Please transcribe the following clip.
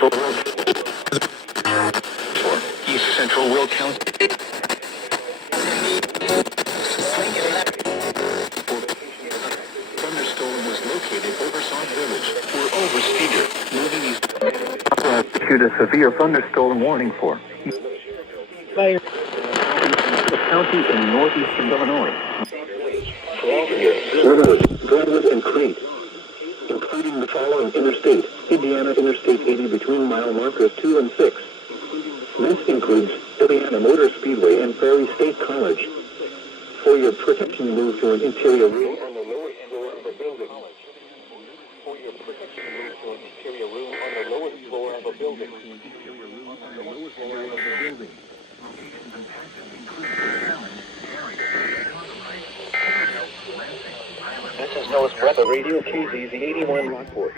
East Central Will County. Thunderstorm was located over Salt Village. We're over Cedar, moving east. Issued a severe thunderstorm warning for the county in northeastern Illinois. Cornwood, Glenwood, and Crete, including the following interstate: Indiana Interstate 80 between mile markers 2 and 6. This includes Indiana Motor Speedway and Prairie State College. For your protection, move to an interior room on the lowest floor of the building. For your protection, move to an interior room on the lowest floor of a building. This is North Weather Radio KZZ 81 Rockport.